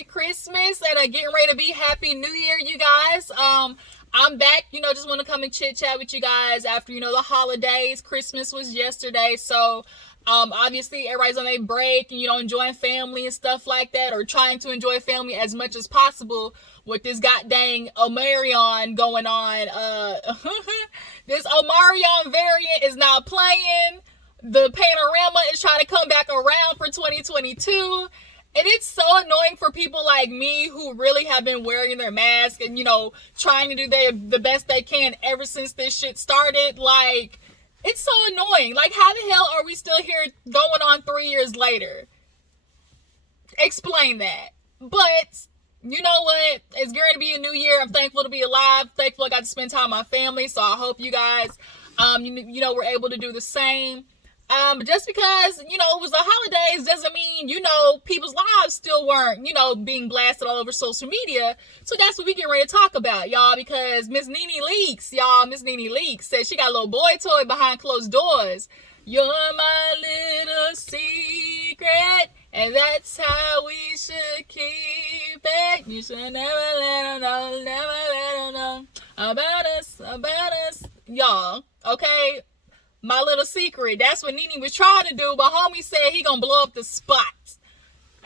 Merry Christmas and getting ready to be Happy New Year, you guys. I'm back, just want to come and chit chat with you guys after, the holidays. Christmas was yesterday, so obviously everybody's on their break and, enjoying family and stuff like that, or trying to enjoy family as much as possible with this goddamn Omarion going on. This Omarion variant is not playing. The panorama is trying to come back around for 2022. And it's so annoying for people like me who really have been wearing their mask and, trying to do the best they can ever since this shit started. Like, it's so annoying. Like, how the hell are we still here going on 3 years later? Explain that. But, you know what? It's going to be a new year. I'm thankful to be alive. Thankful I got to spend time with my family. So I hope you guys, were able to do the same. Just because, it was the holidays doesn't mean, people's lives still weren't, being blasted all over social media. So that's what we get ready to talk about, y'all, because Miss Nene Leakes said she got a little boy toy behind closed doors. You're my little secret, and that's how we should keep it. You should never let them know about us, y'all, okay? My little secret. That's what Nene was trying to do, but homie said he gonna blow up the spot.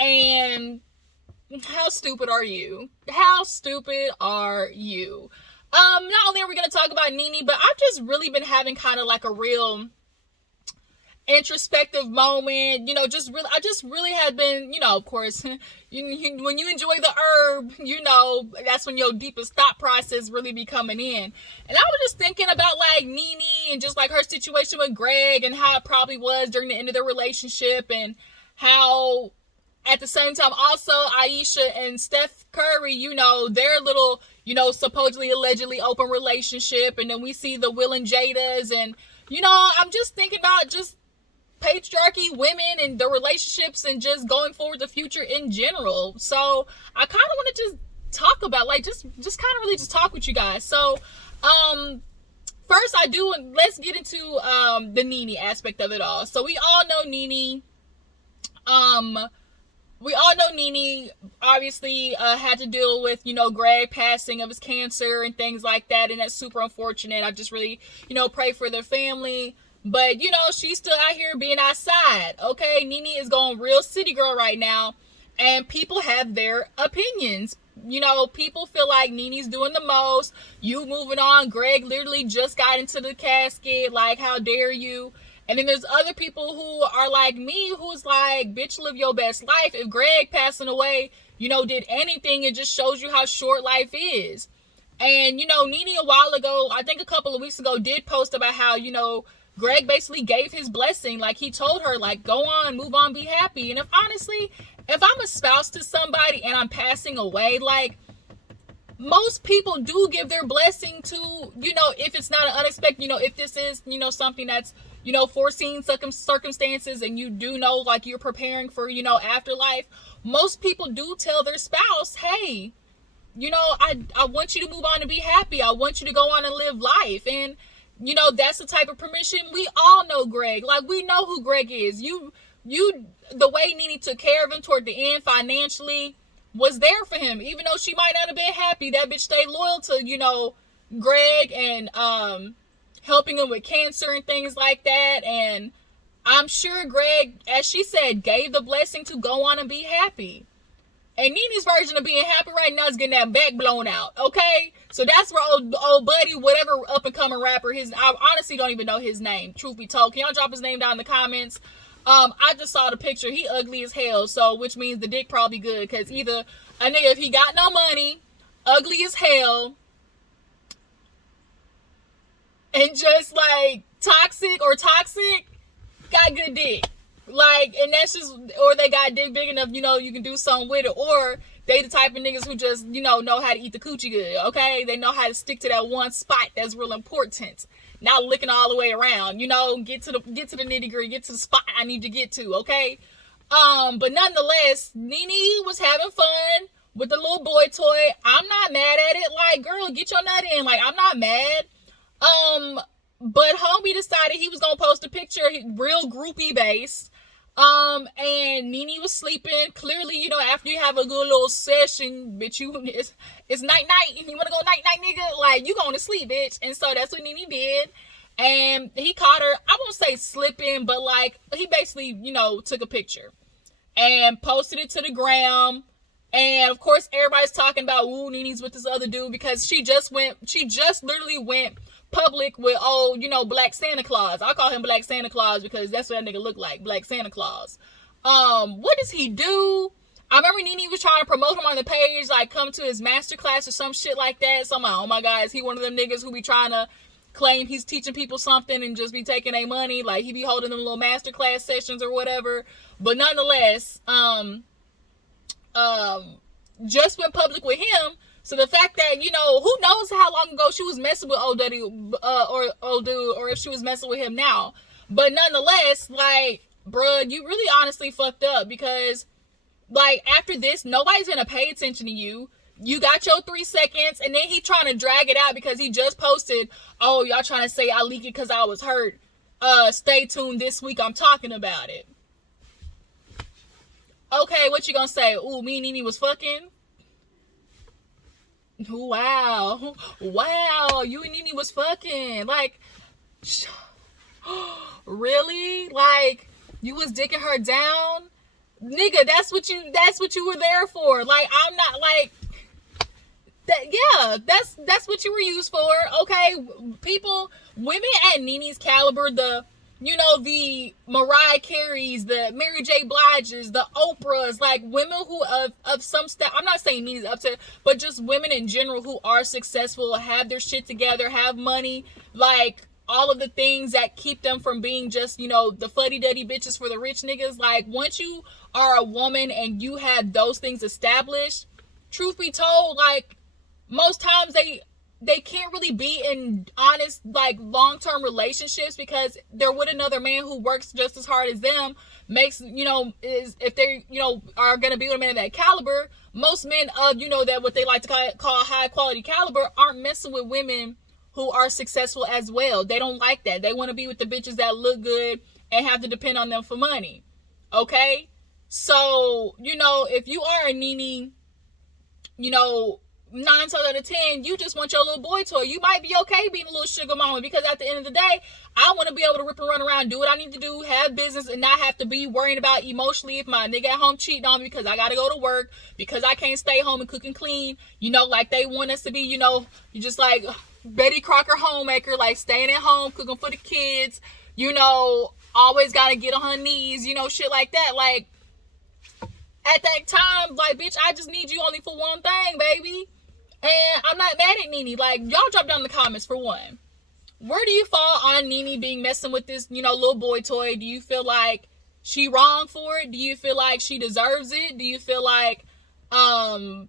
And how stupid are you? How stupid are you? Not only are we gonna talk about Nene, but I've just really been having kind of like a real introspective moment. I just really have been, of course, when you enjoy the herb, that's when your deepest thought process really be coming in. And I was just thinking about like Nene and just like her situation with Greg and how it probably was during the end of their relationship, and how at the same time also Ayesha and Steph Curry, their little, supposedly allegedly open relationship. And then we see the Will and Jada's, and I'm just thinking about just patriarchy, women, and the relationships, and just going forward the future in general. So I kind of want to just talk about, like, just kind of really just talk with you guys. So first let's get into the Nene aspect of it all. So we all know Nene obviously had to deal with, Greg passing of his cancer and things like that, and that's super unfortunate. I just really, pray for their family. But, she's still out here being outside, okay? Nene is going real city girl right now, and people have their opinions. People feel like Nene's doing the most. You moving on. Greg literally just got into the casket. Like, how dare you? And then there's other people who are like me, who's like, bitch, live your best life. If Greg passing away, did anything, it just shows you how short life is. And, Nene a while ago, I think a couple of weeks ago, did post about how, Greg basically gave his blessing. Like, he told her, like, go on, move on, be happy. And if I'm a spouse to somebody and I'm passing away, like, most people do give their blessing to, if it's not an unexpected, if this is, something that's, foreseen circumstances, and you do know, like, you're preparing for, afterlife. Most people do tell their spouse, hey, I want you to move on and be happy. I want you to go on and live life. And that's the type of permission. We all know Greg. Like, we know who Greg is. The way Nene took care of him toward the end financially was there for him. Even though she might not have been happy, that bitch stayed loyal to, Greg, and helping him with cancer and things like that. And I'm sure Greg, as she said, gave the blessing to go on and be happy. And Nene's version of being happy right now is getting that back blown out, okay? So that's where old buddy, whatever up-and-coming rapper, I honestly don't even know his name, truth be told. Can y'all drop his name down in the comments? I just saw the picture. He ugly as hell, so which means the dick probably good, because either a nigga, if he got no money, ugly as hell, and just, like, toxic, got good dick. Like, and that's just, or they got dick big enough, you can do something with it, or they the type of niggas who just, know how to eat the coochie good, okay? They know how to stick to that one spot that's real important, not licking all the way around, get to the nitty gritty, get to the spot I need to get to, okay? But nonetheless, Nene was having fun with the little boy toy. I'm not mad at it. Like, girl, get your nut in. Like, I'm not mad. But homie decided he was gonna post a picture, real groupie based, And Nene was sleeping. Clearly, you know, after you have a good little session, bitch, it's night night, and you wanna go night night, nigga. Like, you going to sleep, bitch. And so that's what Nene did. And he caught her. I won't say slipping, but like he basically, you know, took a picture and posted it to the gram. And of course, everybody's talking about, ooh, Nene's with this other dude, because she just literally went public with, oh, you know, Black Santa Claus. I call him Black Santa Claus because that's what that nigga look like, Black Santa Claus. What does he do? I remember Nene was trying to promote him on the page, like come to his masterclass or some shit like that. So I'm like, oh my God, is he one of them niggas who be trying to claim he's teaching people something and just be taking their money? Like he be holding them little masterclass sessions or whatever. But nonetheless, just went public with him. So the fact that, you know, who knows how long ago she was messing with old dude, or if she was messing with him now. But nonetheless, like, bruh, you really honestly fucked up, because, like, after this, nobody's gonna pay attention to you. You got your 3 seconds, and then he trying to drag it out because he just posted, oh, y'all trying to say I leaked it because I was hurt. Stay tuned this week, I'm talking about it. Okay, what you gonna say? Ooh, me and Nene was fucking? Wow. Wow, you and Nene was fucking. Like, really? Like, you was dicking her down? Nigga, that's what you were there for. Like, I'm not like that. Yeah, that's what you were used for. Okay, people, women at Nene's caliber, the Mariah Careys, the Mary J. Bliges, the Oprahs, like women who of some stuff. I'm not saying Nene's up to, but just women in general who are successful, have their shit together, have money, like all of the things that keep them from being just, you know, the fuddy-duddy bitches for the rich niggas. Like, once you are a woman and you have those things established, truth be told, like, most times they can't really be in honest, like, long-term relationships, because they're with another man who works just as hard as them, makes, you know, is, if they, you know, are going to be with a man of that caliber. Most men of, you know, that what they like to call high quality caliber aren't messing with women who are successful as well. They don't like that. They want to be with the bitches that look good and have to depend on them for money. Okay? So, you know, if you are a Nene, you know, 9 times out of 10, you just want your little boy toy. You might be okay being a little sugar mama, because at the end of the day, I want to be able to rip and run around, do what I need to do, have business, and not have to be worrying about emotionally if my nigga at home cheating on me because I got to go to work, because I can't stay home and cook and clean, you know, like they want us to be, you know, you just like Betty Crocker homemaker, like staying at home, cooking for the kids, you know, always got to get on her knees, you know, shit like that. Like, at that time, like, bitch, I just need you only for one thing, baby. And I'm not mad at Nene. Like, y'all drop down in the comments for one. Where do you fall on Nene being messing with this, you know, little boy toy? Do you feel like she wrong for it? Do you feel like she deserves it? Do you feel like, what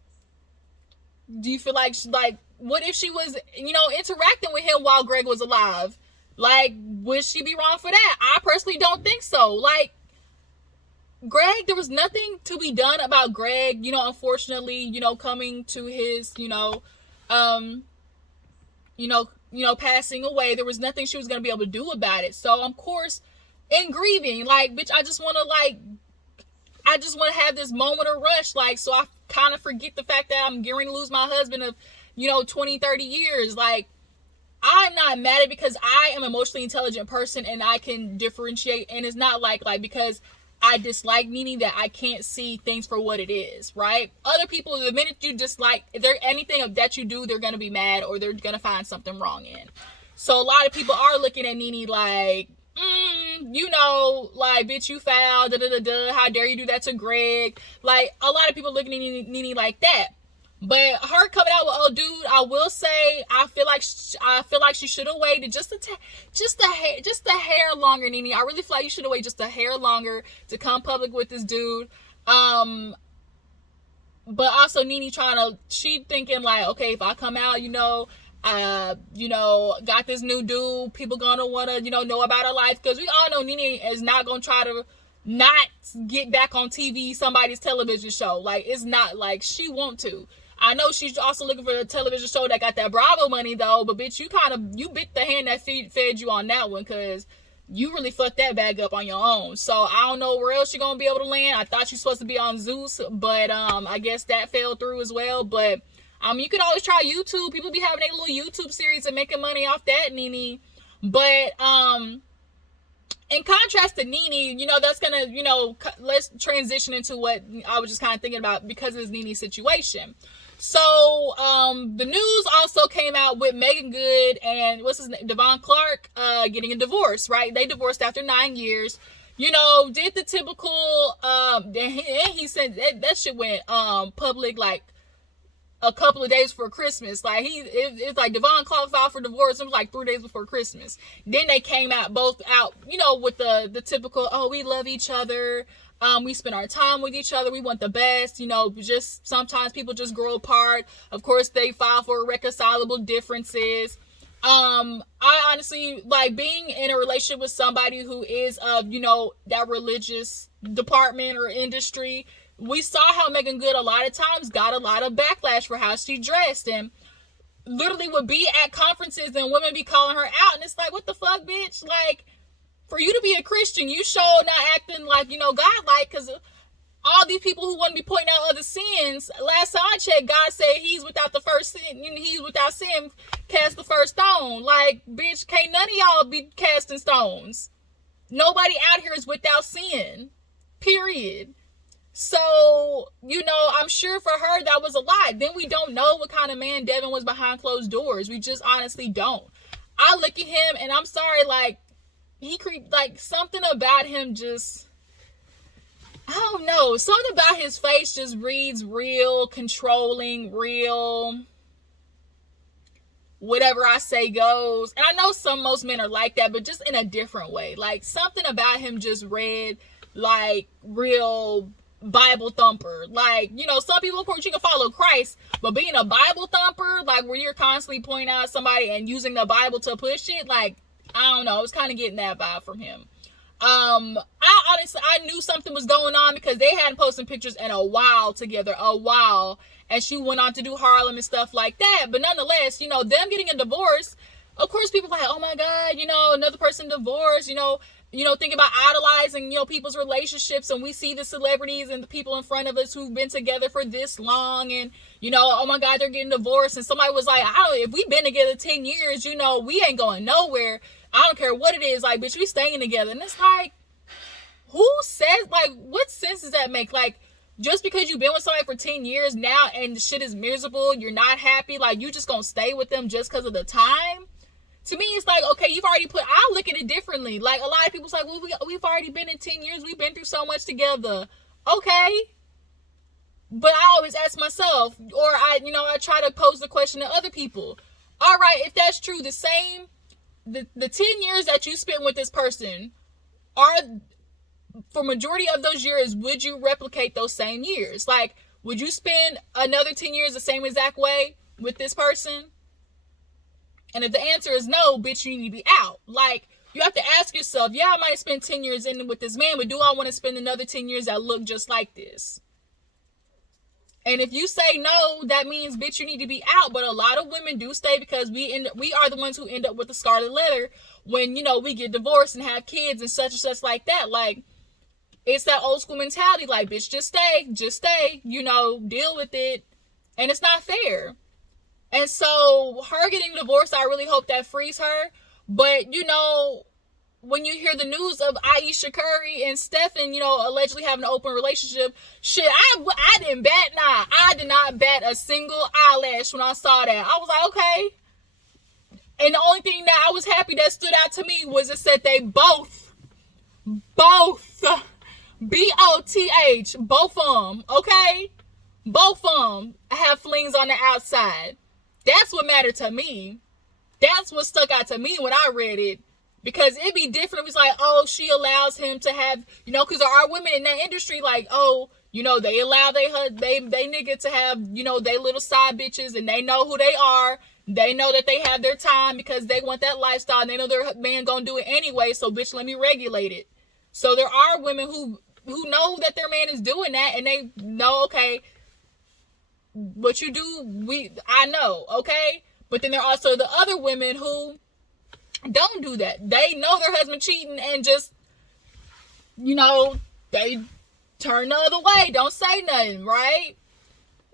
if she was, you know, interacting with him while Greg was alive? Like, would she be wrong for that? I personally don't think so. Like, Greg, there was nothing to be done about Greg, you know, unfortunately, you know, coming to his, passing away. There was nothing she was going to be able to do about it. So, of course, in grieving, like, bitch, I just want to have this moment of rush, like, so I kind of forget the fact that I'm getting to lose my husband of, you know, 20, 30 years. Like, I'm not mad at it, because I am an emotionally intelligent person and I can differentiate, and it's not like because I dislike Nene that I can't see things for what it is, right? Other people, the minute you dislike, if there's anything that you do, they're going to be mad or they're going to find something wrong in. So a lot of people are looking at Nene like, you know, like, bitch, you foul, how dare you do that to Greg? Like, a lot of people looking at Nene like that. But her coming out with, oh, dude, I will say, I feel like she should have waited just a hair longer, Nene. I really feel like you should have waited just a hair longer to come public with this dude. But also Nene she thinking like, okay, if I come out, got this new dude, people gonna wanna, know about her life, because we all know Nene is not gonna try to not get back on TV, somebody's television show. Like, it's not like she want to. I know she's also looking for a television show that got that Bravo money though, but bitch, you bit the hand that fed you on that one, because you really fucked that bag up on your own. So I don't know where else you're gonna be able to land. I thought you're supposed to be on Zeus, but I guess that fell through as well. But you can always try YouTube. People be having a little YouTube series and making money off that, Nene. But in contrast to Nene, that's gonna, let's transition into what I was just kind of thinking about because of this Nene situation. So the news also came out with Megan Good and what's his name, Devon Clark, getting a divorce, right? They divorced after 9 years. Did the typical he said that shit went public like a couple of days before Christmas. Like it's like Devon Clark's out for divorce. It was like 3 days before Christmas. Then they came out both out, with the typical, oh, we love each other. We spend our time with each other. We want the best. Just sometimes people just grow apart. Of course, they file for irreconcilable differences. I honestly like being in a relationship with somebody who is of, that religious department or industry. We saw how Megan Good a lot of times got a lot of backlash for how she dressed, and literally would be at conferences and women be calling her out, and it's like, what the fuck, bitch? Like, for you to be a Christian, you show not acting like, God-like, because all these people who want to be pointing out other sins, last time I checked, God said he's without the first sin, he's without sin, cast the first stone. Like, bitch, can't none of y'all be casting stones. Nobody out here is without sin, period. So, I'm sure for her that was a lot. Then we don't know what kind of man Devin was behind closed doors. We just honestly don't. I look at him and I'm sorry, like, he creeped, like, something about him just, I don't know. Something about his face just reads real controlling, real whatever I say goes. And I know most men are like that, but just in a different way. Like, something about him just read like real Bible thumper. Like, some people, of course, you can follow Christ, but being a Bible thumper, like where you're constantly pointing out somebody and using the Bible to push it, like, I don't know, I was kind of getting that vibe from him. I knew something was going on because they hadn't posted pictures in a while together, and she went on to do Harlem and stuff like that. But nonetheless, them getting a divorce, of course, people are like, oh my God, another person divorced, think about idolizing, people's relationships, and we see the celebrities and the people in front of us who've been together for this long, and, oh my God, they're getting divorced. And somebody was like, if we've been together 10 years, we ain't going nowhere. I don't care what it is. Like, bitch, we staying together. And it's like, who says, like, what sense does that make? Like, just because you've been with somebody for 10 years now and the shit is miserable, you're not happy, like, you just gonna stay with them just because of the time? To me, it's like, okay, you've already I look at it differently. Like, a lot of people's like, well, we've already been in 10 years. We've been through so much together. Okay. But I always ask myself, or I try to pose the question to other people. All right, if that's true, the 10 years that you spent with this person, for majority of those years, would you replicate those same years? Like, would you spend another 10 years the same exact way with this person? And if the answer is no, bitch, you need to be out. Like, you have to ask yourself, yeah, I might spend 10 years in with this man, but do I want to spend another 10 years that look just like this? And if you say no, that means, bitch, you need to be out. But a lot of women do stay because we are the ones who end up with the scarlet letter when, we get divorced and have kids and such like that. Like, it's that old school mentality, like, bitch, just stay, deal with it. And it's not fair. And so her getting divorced, I really hope that frees her. But, when you hear the news of Ayesha Curry and Stephen, allegedly having an open relationship, shit, I didn't bat an eye. I did not bat a single eyelash when I saw that. I was like, okay. And the only thing that I was happy that stood out to me was it said they both, B-O-T-H, both of them, okay? Both of them have flings on the outside. That's what mattered to me. That's what stuck out to me when I read it. Because it'd be different if it's like, oh, she allows him to have, because there are women in that industry like, oh, they allow they nigga to have, they little side bitches, and they know who they are. They know that they have their time because they want that lifestyle, and they know their man gonna do it anyway, so bitch, let me regulate it. So there are women who know that their man is doing that, and they know, okay, what you do, I know, okay? But then there are also the other women who Don't do that. They know their husband cheating and just, they turn the other way. Don't say nothing, right?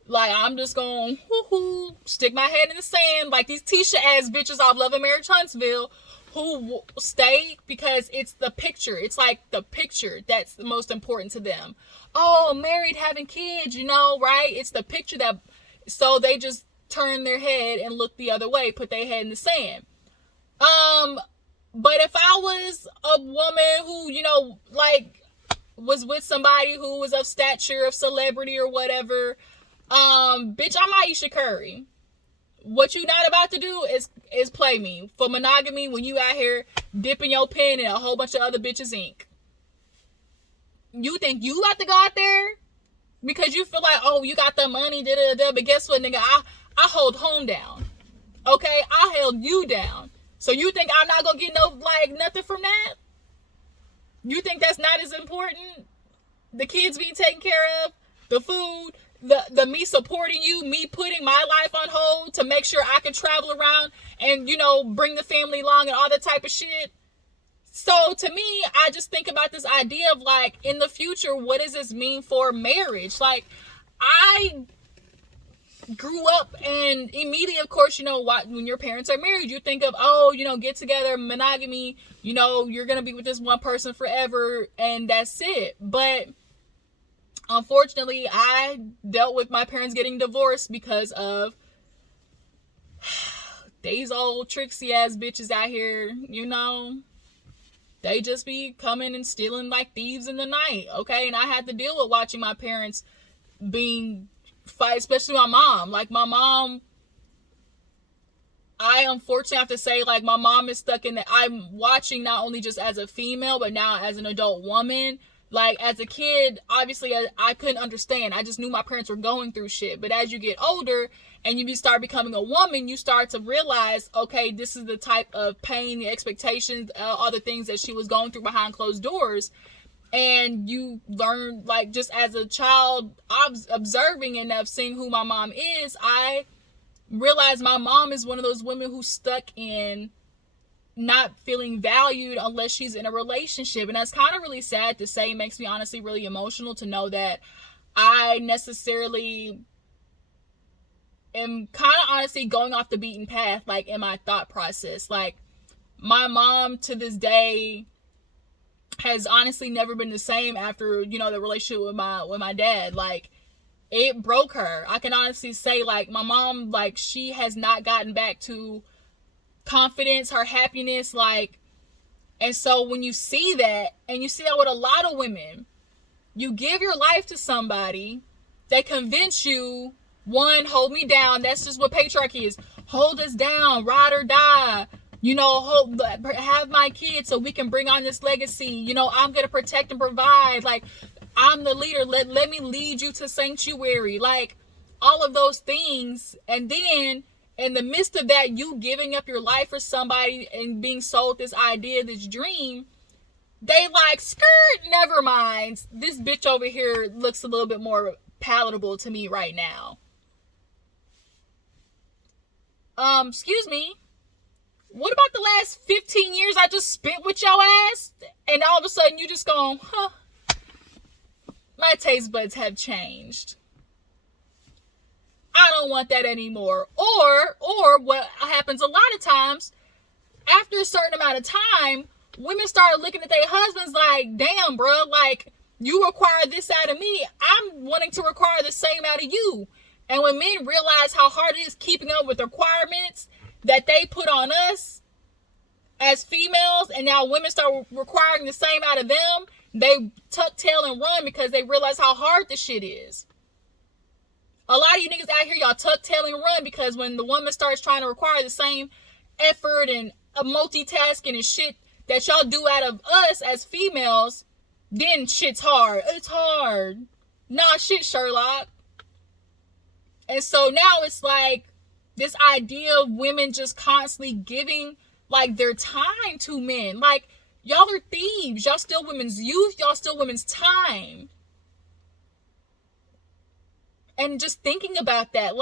Like, I'm just going to stick my head in the sand like these Tisha ass bitches off Love and Marriage Huntsville who stay because it's the picture. It's like the picture that's the most important to them. Oh, married, having kids, right? It's the picture that, so they just turn their head and look the other way, put their head in the sand. But if I was a woman who, was with somebody who was of stature, of celebrity or whatever, bitch, I'm Ayesha Curry. What you not about to do is play me for monogamy when you out here dipping your pen in a whole bunch of other bitches' ink. You think you about to go out there because you feel like, oh, you got the money, but guess what, nigga? I hold home down. Okay? I held you down. So you think I'm not gonna get nothing from that? You think that's not as important? The kids being taken care of, the food, the me supporting you, me putting my life on hold to make sure I can travel around and, bring the family along and all that type of shit. So to me, I just think about this idea of in the future, what does this mean for marriage? I grew up and immediately, of course, when your parents are married, you think of, get together, monogamy, you're going to be with this one person forever and that's it. But unfortunately, I dealt with my parents getting divorced because of these old tricksy ass bitches out here, they just be coming and stealing like thieves in the night, okay? And I had to deal with watching my parents being fight, especially my mom. My mom, I unfortunately have to say, my mom is stuck in that. I'm watching not only just as a female, but now as an adult woman. As a kid, obviously, I couldn't understand. I just knew my parents were going through shit. But as you get older and you start becoming a woman, you start to realize, okay, this is the type of pain, the expectations, all the things that she was going through behind closed doors. And you learn, just as a child, observing and of seeing who my mom is, I realized my mom is one of those women who's stuck in not feeling valued unless she's in a relationship. And that's kind of really sad to say. It makes me honestly really emotional to know that I necessarily am kind of honestly going off the beaten path, in my thought process. My mom to this day has honestly never been the same after, the relationship with my dad. It broke her. I can honestly say, my mom, she has not gotten back to confidence, her happiness, and so when you see that, and you see that with a lot of women, you give your life to somebody, they convince you, one, hold me down. That's just what patriarchy is. Hold us down, ride or die. Have my kids so we can bring on this legacy. I'm gonna protect and provide. I'm the leader. Let me lead you to sanctuary. All of those things, and then in the midst of that, you giving up your life for somebody and being sold this idea, this dream, they skirt, never mind. This bitch over here looks a little bit more palatable to me right now. Excuse me. What about the last 15 years I just spent with your ass? And all of a sudden you just go, my taste buds have changed. I don't want that anymore. Or what happens a lot of times, after a certain amount of time, women start looking at their husbands like, damn, bro, you require this out of me. I'm wanting to require the same out of you. And when men realize how hard it is keeping up with the requirements that they put on us as females, and now women start requiring the same out of them, they tuck tail and run because they realize how hard this shit is. A lot of you niggas out here, y'all tuck tail and run because when the woman starts trying to require the same effort and multitasking and shit that y'all do out of us as females, then shit's hard. It's hard. Nah, shit, Sherlock. And so now it's this idea of women just constantly giving their time to men. Y'all are thieves. Y'all steal women's youth. Y'all steal women's time. And just thinking about that,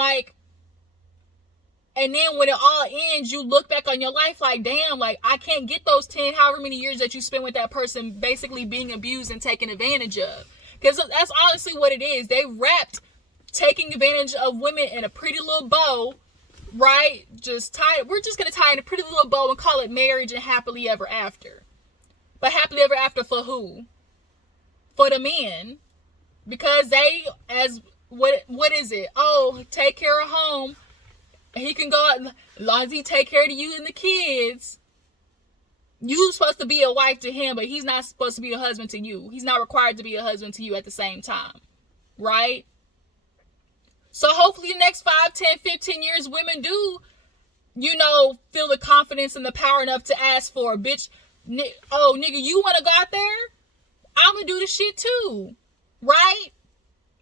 And then when it all ends, you look back on your life like, damn, like I can't get those 10, however many years that you spent with that person basically being abused and taken advantage of. Because that's honestly what it is. They wrapped taking advantage of women in a pretty little bow, right? We're just going to tie in a pretty little bow and call it marriage and happily ever after. But happily ever after for who? For the men. Because they, what is it? Oh, take care of home. He can go out, as long as he take care of you and the kids. You're supposed to be a wife to him, but he's not supposed to be a husband to you. He's not required to be a husband to you at the same time. Right? So hopefully the next 5, 10, 15 years, women do, feel the confidence and the power enough to ask for, bitch, oh, nigga, you want to go out there? I'm going to do the shit too. Right?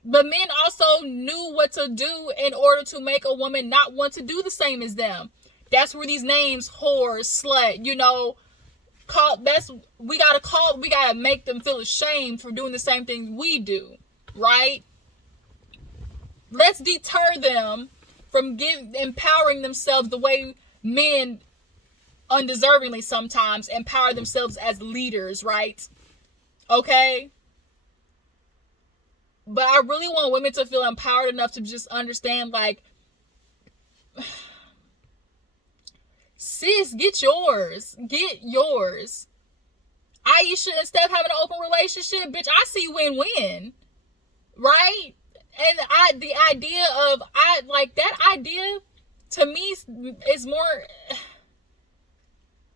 But men also knew what to do in order to make a woman not want to do the same as them. That's where these names, whore, slut, we gotta make them feel ashamed for doing the same thing we do, right? Let's deter them from empowering themselves the way men undeservingly sometimes empower themselves as leaders, right? Okay? But I really want women to feel empowered enough to just understand, like, sis, get yours. Get yours. Ayesha and Steph having an open relationship, bitch, I see win-win. Right? And the idea of, that idea, to me, is more,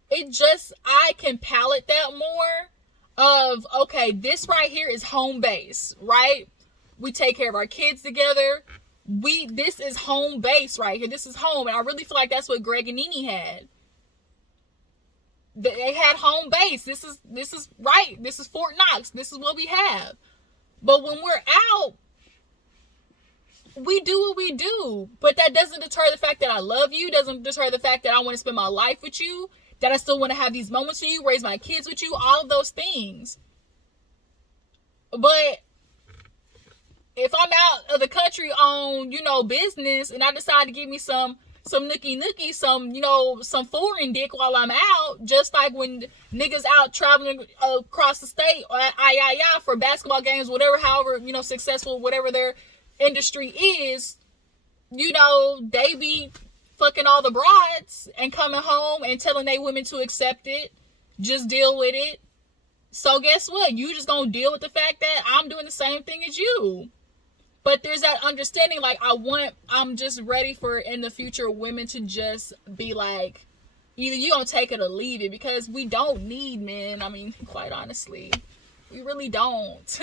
I can palate that more of, okay, this right here is home base, right? We take care of our kids together. This is home base right here. This is home. And I really feel like that's what Greg and Nene had. They had home base. This is right. This is Fort Knox. This is what we have. But when we're out, we do what we do. But that doesn't deter the fact that I love you. Doesn't deter the fact that I want to spend my life with you. That I still want to have these moments with you. Raise my kids with you. All of those things. But if I'm out of the country on, business, and I decide to give me some nookie, some foreign dick while I'm out, just like when niggas out traveling across the state or for basketball games, however, successful, whatever their industry is, they be fucking all the broads and coming home and telling they women to accept it, just deal with it. So guess what? You just gonna deal with the fact that I'm doing the same thing as you. But there's that understanding, like, I'm just ready for, in the future, women to just be like, either you gonna take it or leave it, because we don't need men. I mean, quite honestly, we really don't.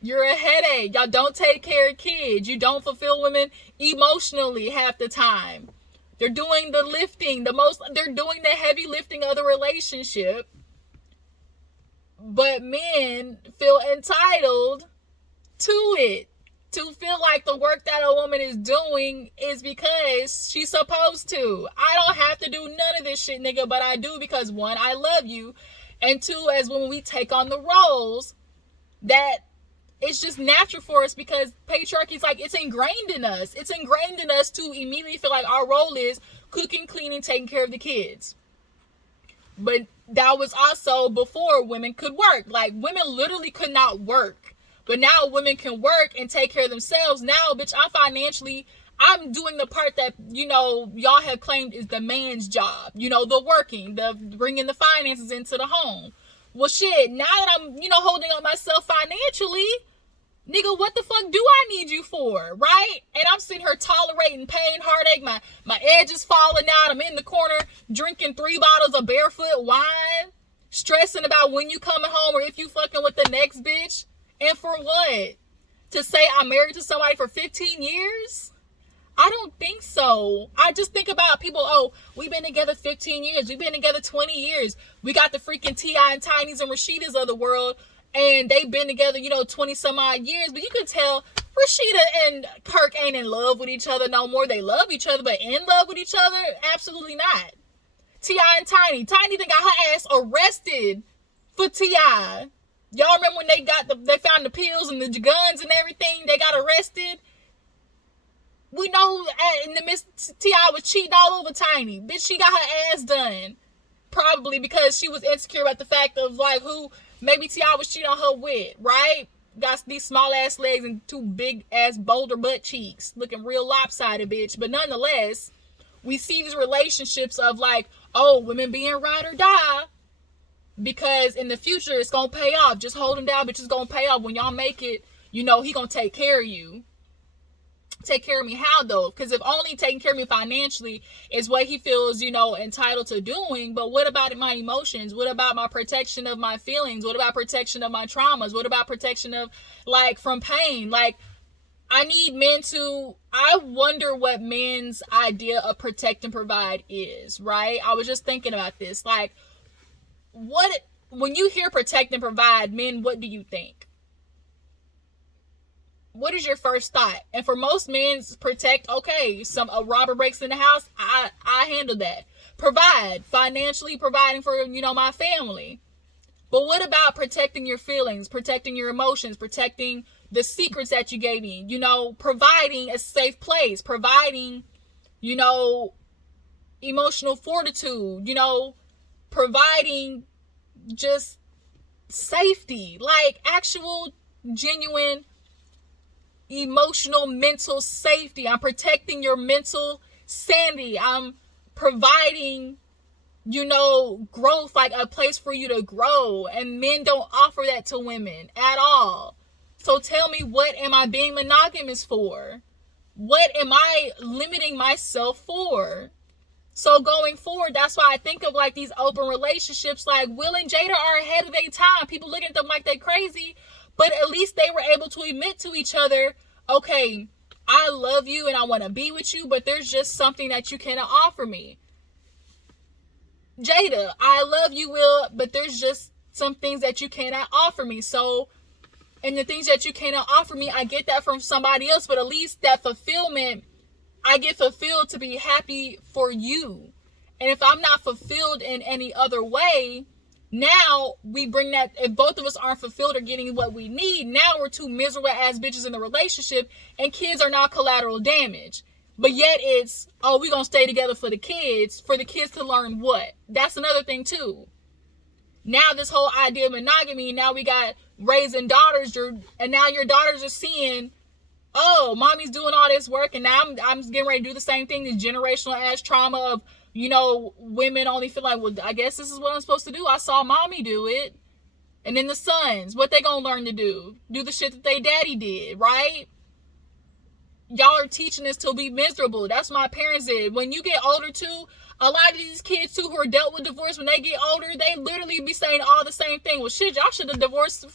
You're a headache. Y'all don't take care of kids. You don't fulfill women emotionally half the time. They're doing the lifting, they're doing the heavy lifting of the relationship. But men feel entitled to it, to feel like the work that a woman is doing is because she's supposed to. I don't have to do none of this shit, nigga, but I do because, one, I love you, and two, as when we take on the roles, that it's just natural for us, because patriarchy is like, it's ingrained in us. It's ingrained in us to immediately feel like our role is cooking, cleaning, taking care of the kids. But that was also before women could work. Like, women literally could not work. But now women can work and take care of themselves. Now, bitch, I'm doing the part that, y'all have claimed is the man's job. The working, the bringing the finances into the home. Well, shit, now that I'm, holding up myself financially, nigga, what the fuck do I need you for, right? And I'm sitting here tolerating pain, heartache, my edges falling out. I'm in the corner drinking 3 bottles of barefoot wine, stressing about when you coming home or if you fucking with the next bitch. And for what? To say I'm married to somebody for 15 years? I don't think so. I just think about people, we've been together 15 years. We've been together 20 years. We got the freaking T.I. and Tinys and Rashidas of the world. And they've been together, 20 some odd years. But you can tell Rashida and Kirk ain't in love with each other no more. They love each other, but in love with each other? Absolutely not. T.I. and Tiny. Tiny then got her ass arrested for T.I. Y'all remember when they found the pills and the guns and everything? They got arrested. We know in the midst, T.I. was cheating all over Tiny. Bitch, she got her ass done. Probably because she was insecure about the fact of like who maybe T.I. was cheating on her with, right? Got these small ass legs and two big ass boulder butt cheeks, looking real lopsided, bitch. But nonetheless, we see these relationships of like, oh, women being ride or die, because in the future it's gonna pay off. Just hold him down, bitch. It's gonna pay off when y'all make it. You know he gonna take care of you. Take care of me how though? Because if only taking care of me financially is what he feels, you know, entitled to doing, but what about my emotions? What about my protection of my feelings? What about protection of my traumas? What about protection of like from pain? Like I need men to, I wonder what men's idea of protect and provide is, right? I was just thinking about this. Like what, when you hear protect and provide, men, what do you think? What is your first thought? And for most men, protect, okay, a robber breaks in the house, I handle that. Provide, financially providing for, you know, my family. But what about protecting your feelings, protecting your emotions, protecting the secrets that you gave me, you know, providing a safe place, providing, you know, emotional fortitude, you know, providing just safety, like actual, genuine emotional, mental safety. I'm protecting your mental sanity. I'm providing, you know, growth, like a place for you to grow. And men don't offer that to women at all. So tell me, what am I being monogamous for? What am I limiting myself for? So going forward, that's why I think of like these open relationships, like Will and Jada are ahead of their time. People look at them like they crazy, but at least they were able to admit to each other, okay, I love you and I want to be with you, but there's just something that you cannot offer me. Jada, I love you, Will, but there's just some things that you cannot offer me. So, and the things that you cannot offer me, I get that from somebody else, but at least that fulfillment, I get fulfilled to be happy for you. And if I'm not fulfilled in any other way, now we bring that, if both of us aren't fulfilled or getting what we need, now we're two miserable ass bitches in the relationship, and kids are now collateral damage. But yet it's, oh, we're going to stay together for the kids to learn what? That's another thing too. Now this whole idea of monogamy, now we got raising daughters, and now your daughters are seeing, oh, mommy's doing all this work, and now I'm getting ready to do the same thing, this generational ass trauma of, you know, women only feel like, well, I guess this is what I'm supposed to do. I saw mommy do it. And then the sons, what they gonna learn to do? Do the shit that they daddy did, right? Y'all are teaching us to be miserable. That's what my parents did. When you get older too, a lot of these kids too who are dealt with divorce, when they get older, they literally be saying all the same thing. Well, shit, y'all should have divorced.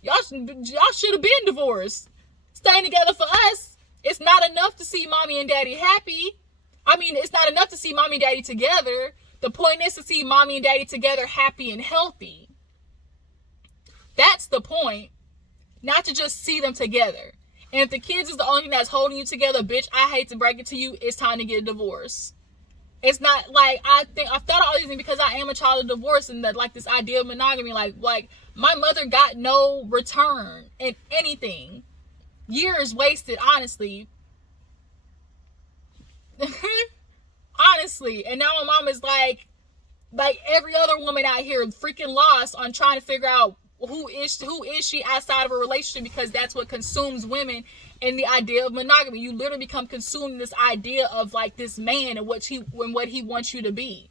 Y'all should have been divorced. Staying together for us, it's not enough to see mommy and daddy happy. I mean, it's not enough to see mommy and daddy together. The point is to see mommy and daddy together happy and healthy. That's the point. Not to just see them together. And if the kids is the only thing that's holding you together, bitch, I hate to break it to you, it's time to get a divorce. It's not like, I've thought all these things because I am a child of divorce, and that like this idea of monogamy, like my mother got no return in anything. Years wasted, honestly. Honestly. And now my mom is like every other woman out here freaking lost on trying to figure out who is she outside of a relationship, because that's what consumes women in the idea of monogamy. You literally become consumed in this idea of like this man and what he wants you to be.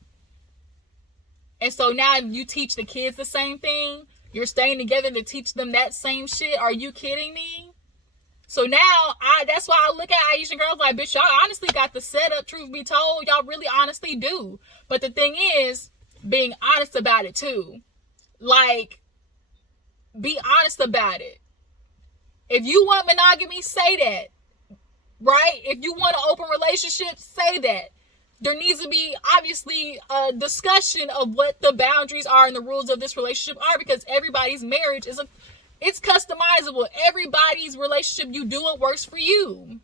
And so now you teach the kids the same thing. You're staying together to teach them that same shit. Are you kidding me? So now, that's why I look at Asian girls like, bitch, y'all honestly got the setup, truth be told. Y'all really honestly do. But the thing is, being honest about it too. Like, be honest about it. If you want monogamy, say that. Right? If you want an open relationship, say that. There needs to be, obviously, a discussion of what the boundaries are and the rules of this relationship are, because everybody's marriage it's customizable. Everybody's relationship, you do what works for you.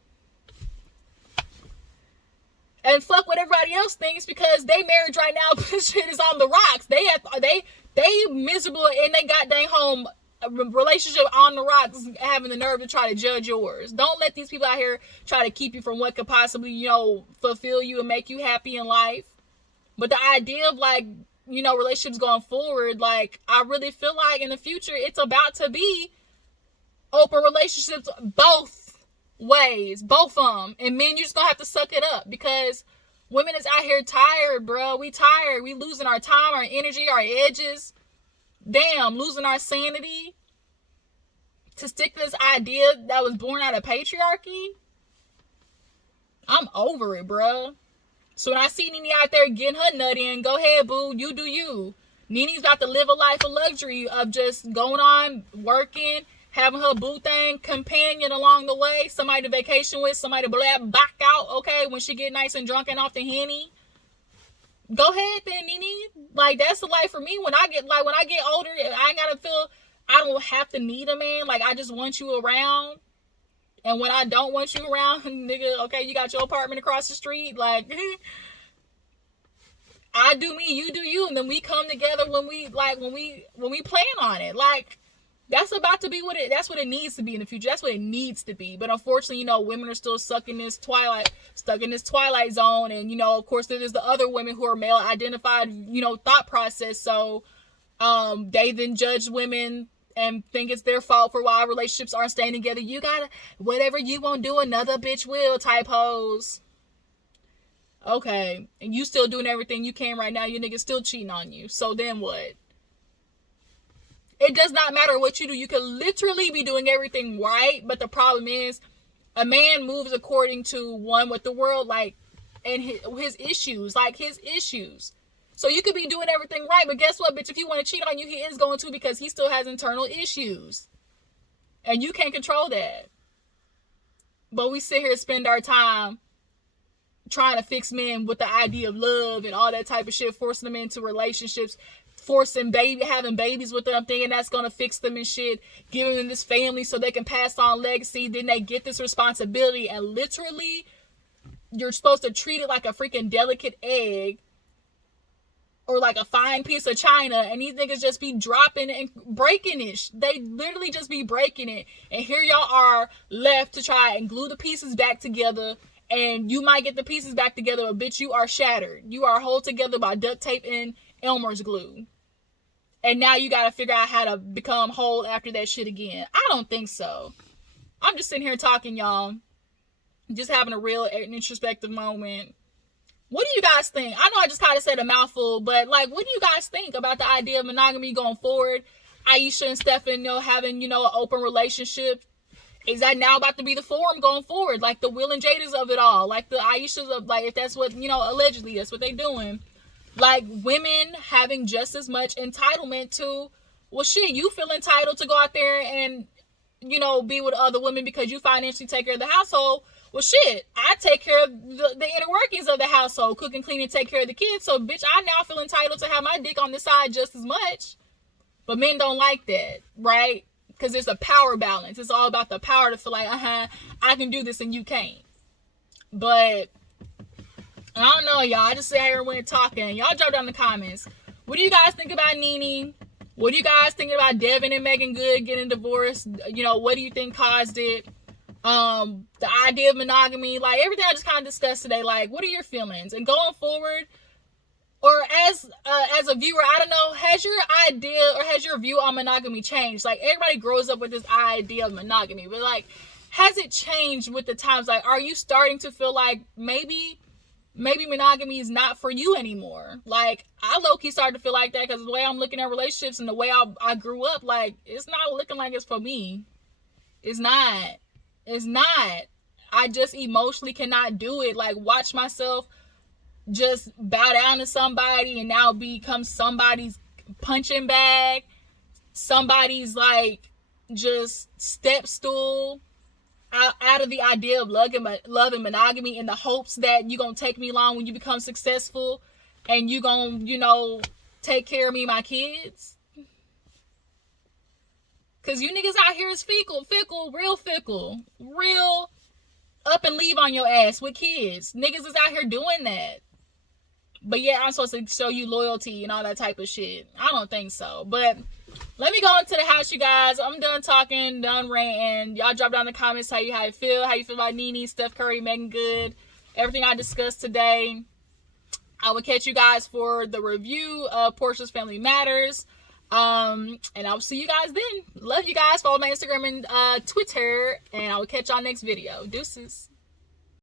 And fuck what everybody else thinks, because they marriage right now, shit is on the rocks. They miserable and they got dang home relationship on the rocks having the nerve to try to judge yours. Don't let these people out here try to keep you from what could possibly, you know, fulfill you and make you happy in life. But the idea of, like, you know, relationships going forward, like, I really feel like in the future it's about to be open relationships both ways, both of them. And men, you just gonna have to suck it up, because women is out here tired, bro. We tired. We losing our time, our energy, our edges. Damn, losing our sanity to stick to this idea that was born out of patriarchy. I'm over it, bro. So when I see Nene out there getting her nut in, go ahead, boo. You do you. Nene's about to live a life of luxury of just going on, working, having her boo thing, companion along the way, somebody to vacation with, somebody to blab back out, okay, when she get nice and drunk and off the Henny. Go ahead then, Nene. Like, that's the life for me. When I get older, I ain't gotta feel, I don't have to need a man. Like, I just want you around. And when I don't want you around, nigga, okay, you got your apartment across the street. Like, I do me, you do you, and then we come together when we plan on it. Like, that's about to be that's what it needs to be in the future. That's what it needs to be. But unfortunately, you know, women are still stuck in this twilight zone. And, you know, of course, there's the other women who are male identified, you know, thought process. So they then judge women and think it's their fault for why relationships aren't staying together. You gotta, whatever you won't do, another bitch will type hoes. Okay. And you still doing everything you can right now. Your nigga still cheating on you. So then what? It does not matter what you do. You could literally be doing everything right. But the problem is, a man moves according to what the world, like, and his issues. Like, his issues. So you could be doing everything right, but guess what, bitch? If he want to cheat on you, he is going to, because he still has internal issues. And you can't control that. But we sit here and spend our time trying to fix men with the idea of love and all that type of shit, forcing them into relationships, having babies with them, thinking that's going to fix them and shit, giving them this family so they can pass on legacy. Then they get this responsibility, and literally, you're supposed to treat it like a freaking delicate egg, or like a fine piece of china, and these niggas just be dropping and breaking it. They literally just be breaking it. And here y'all are left to try and glue the pieces back together, and you might get the pieces back together, but bitch, you are shattered. You are held together by duct tape and Elmer's glue. And now you gotta figure out how to become whole after that shit again. I don't think so. I'm just sitting here talking, y'all. Just having a real introspective moment. What do you guys think? I know I just kind of said a mouthful, but, like, what do you guys think about the idea of monogamy going forward? Ayesha and Steph, you know, having, you know, an open relationship. Is that now about to be the form going forward? Like the Will and Jadas of it all. Like the Ayeshas of, like, if that's what, you know, allegedly that's what they doing. Like, women having just as much entitlement to, well, shit, you feel entitled to go out there and, you know, be with other women because you financially take care of the household. Well, shit, I take care of the inner workings of the household, cook and clean and take care of the kids. So, bitch, I now feel entitled to have my dick on the side just as much. But men don't like that, right? Because there's a power balance. It's all about the power to feel like, I can do this and you can't. But I don't know, y'all. I just sit here and went talking. Y'all drop down in the comments. What do you guys think about Nene? What do you guys think about Devin and Megan Good getting divorced? You know, what do you think caused it? The idea of monogamy, like everything I just kind of discussed today, like, what are your feelings? And going forward, or as a viewer, I don't know, has your idea or has your view on monogamy changed? Like, everybody grows up with this idea of monogamy, but, like, has it changed with the times? Like, are you starting to feel like maybe monogamy is not for you anymore? Like, I low-key started to feel like that, because the way I'm looking at relationships and the way I grew up, like, it's not looking like it's for me. It's not. I just emotionally cannot do it. Like, watch myself just bow down to somebody and now become somebody's punching bag, somebody's, like, just step stool, out of the idea of love and monogamy, in the hopes that you're gonna take me along when you become successful and you gonna, you know, take care of me and my kids. Because you niggas out here is fickle, real up and leave on your ass with kids. Niggas is out here doing that. But yeah, I'm supposed to show you loyalty and all that type of shit. I don't think so. But Let me go into the house, you guys. I'm done talking, done ranting. Y'all drop down in the comments how you feel about Nene, Steph Curry, Megan Good, everything I discussed today. I will catch you guys for the review of Portia's Family Matters. And I will see you guys then. Love you guys. Follow my Instagram and Twitter. And I will catch y'all next video. Deuces.